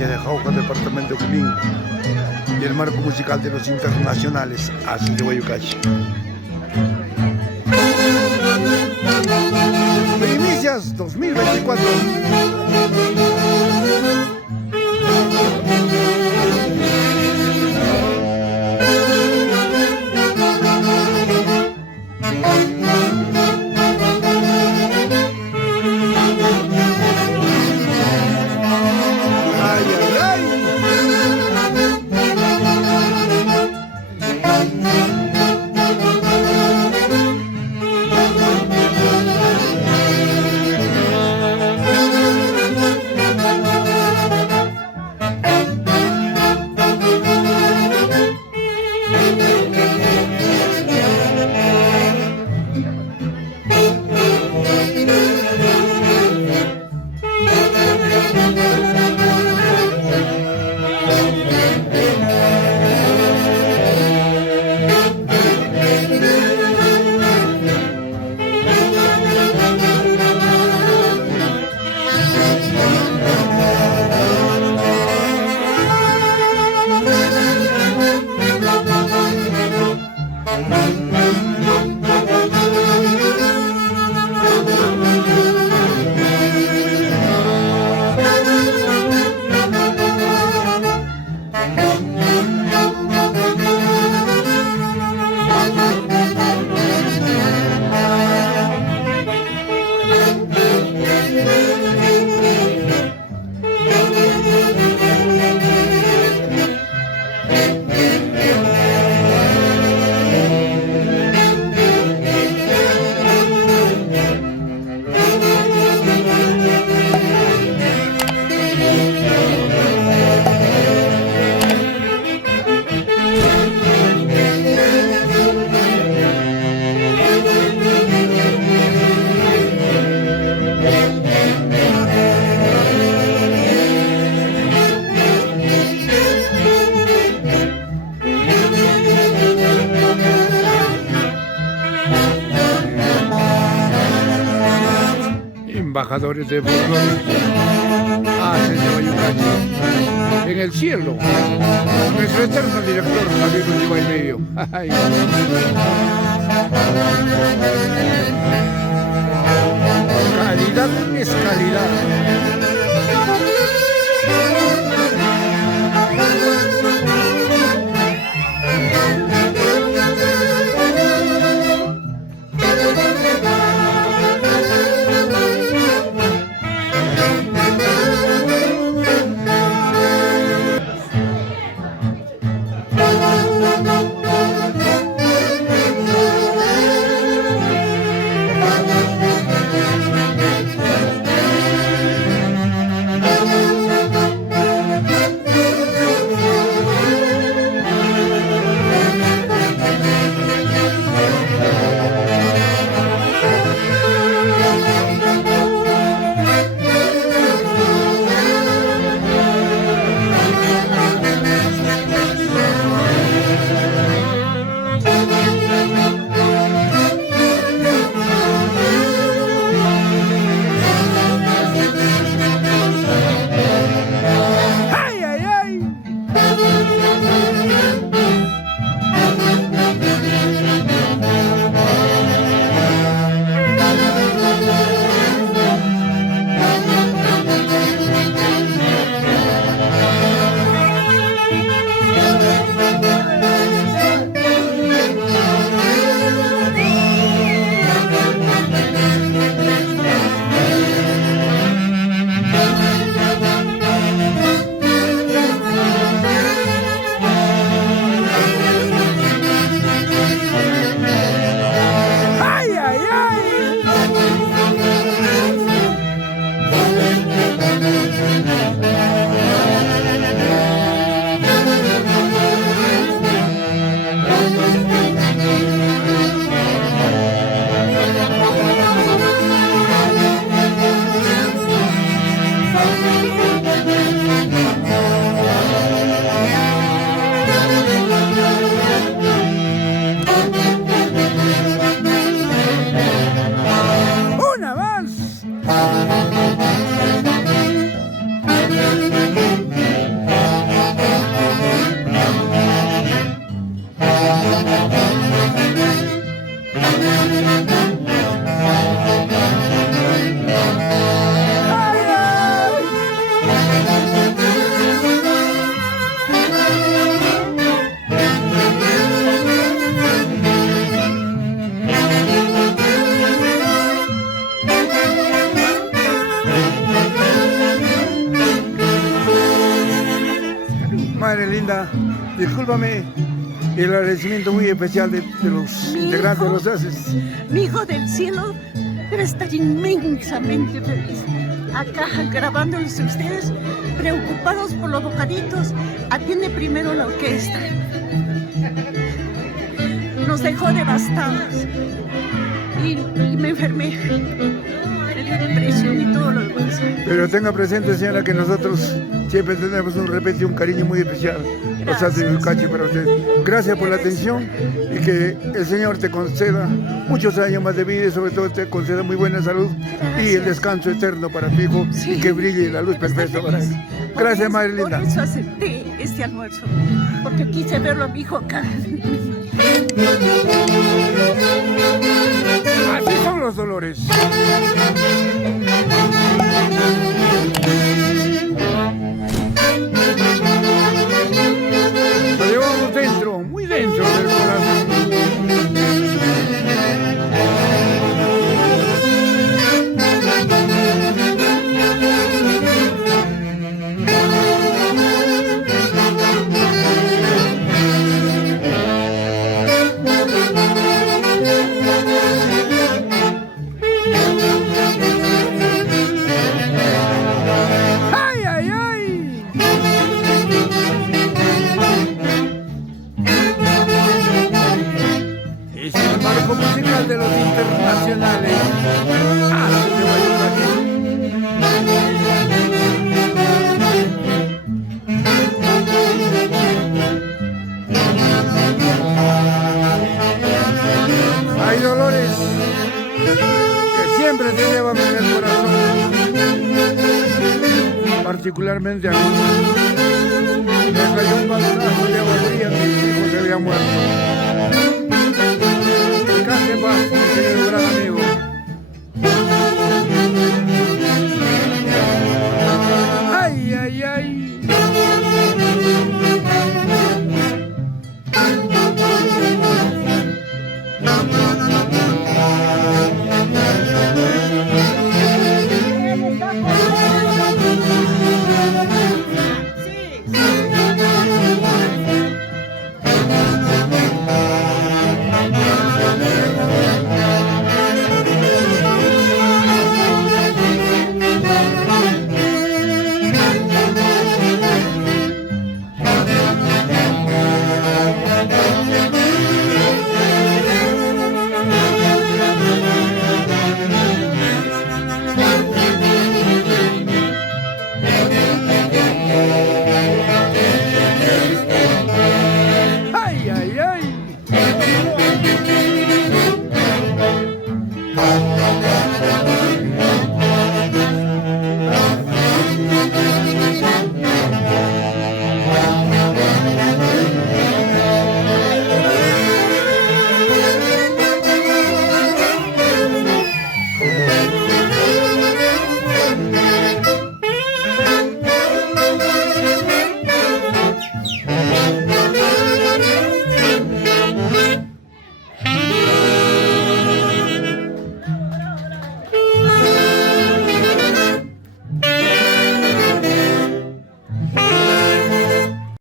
provincia de Jauja, departamento de Junín, y el marco musical de los internacionales, así de Guayucachi. Primicias 2024. Embajadores de fútbol, hacen de Guayucachi en el cielo, nuestro eterno director Javier Ulloa y medio. Ay. Calidad es calidad. Madre linda, discúlpame el agradecimiento muy especial de los integrantes de los ACES. Mi hijo del cielo debe estar inmensamente feliz. Acá grabándoles a ustedes, preocupados por los bocaditos, atiende primero la orquesta. Nos dejó devastados y me enfermé. Me dio depresión y todo lo demás. Pero tenga presente, señora, que nosotros siempre tenemos un cariño muy especial. Los ACES de Yucachi para usted. Gracias por la atención y que el Señor te conceda muchos años más de vida y sobre todo te conceda muy buena salud. Gracias. Y el descanso eterno para tu hijo, sí. Y que brille la luz perfecta para él. Gracias, madre linda. Por eso acepté este almuerzo, porque quise verlo a mi hijo acá. Así son los dolores. Lo llevamos dentro, muy dentro del corazón. Musical de los internacionales. Hay dolores que siempre te llevan en el corazón, particularmente a mí. Me cayó un balonazo de agua fría, mi hijo se había muerto. Descanse en paz, mi querido gran amigo.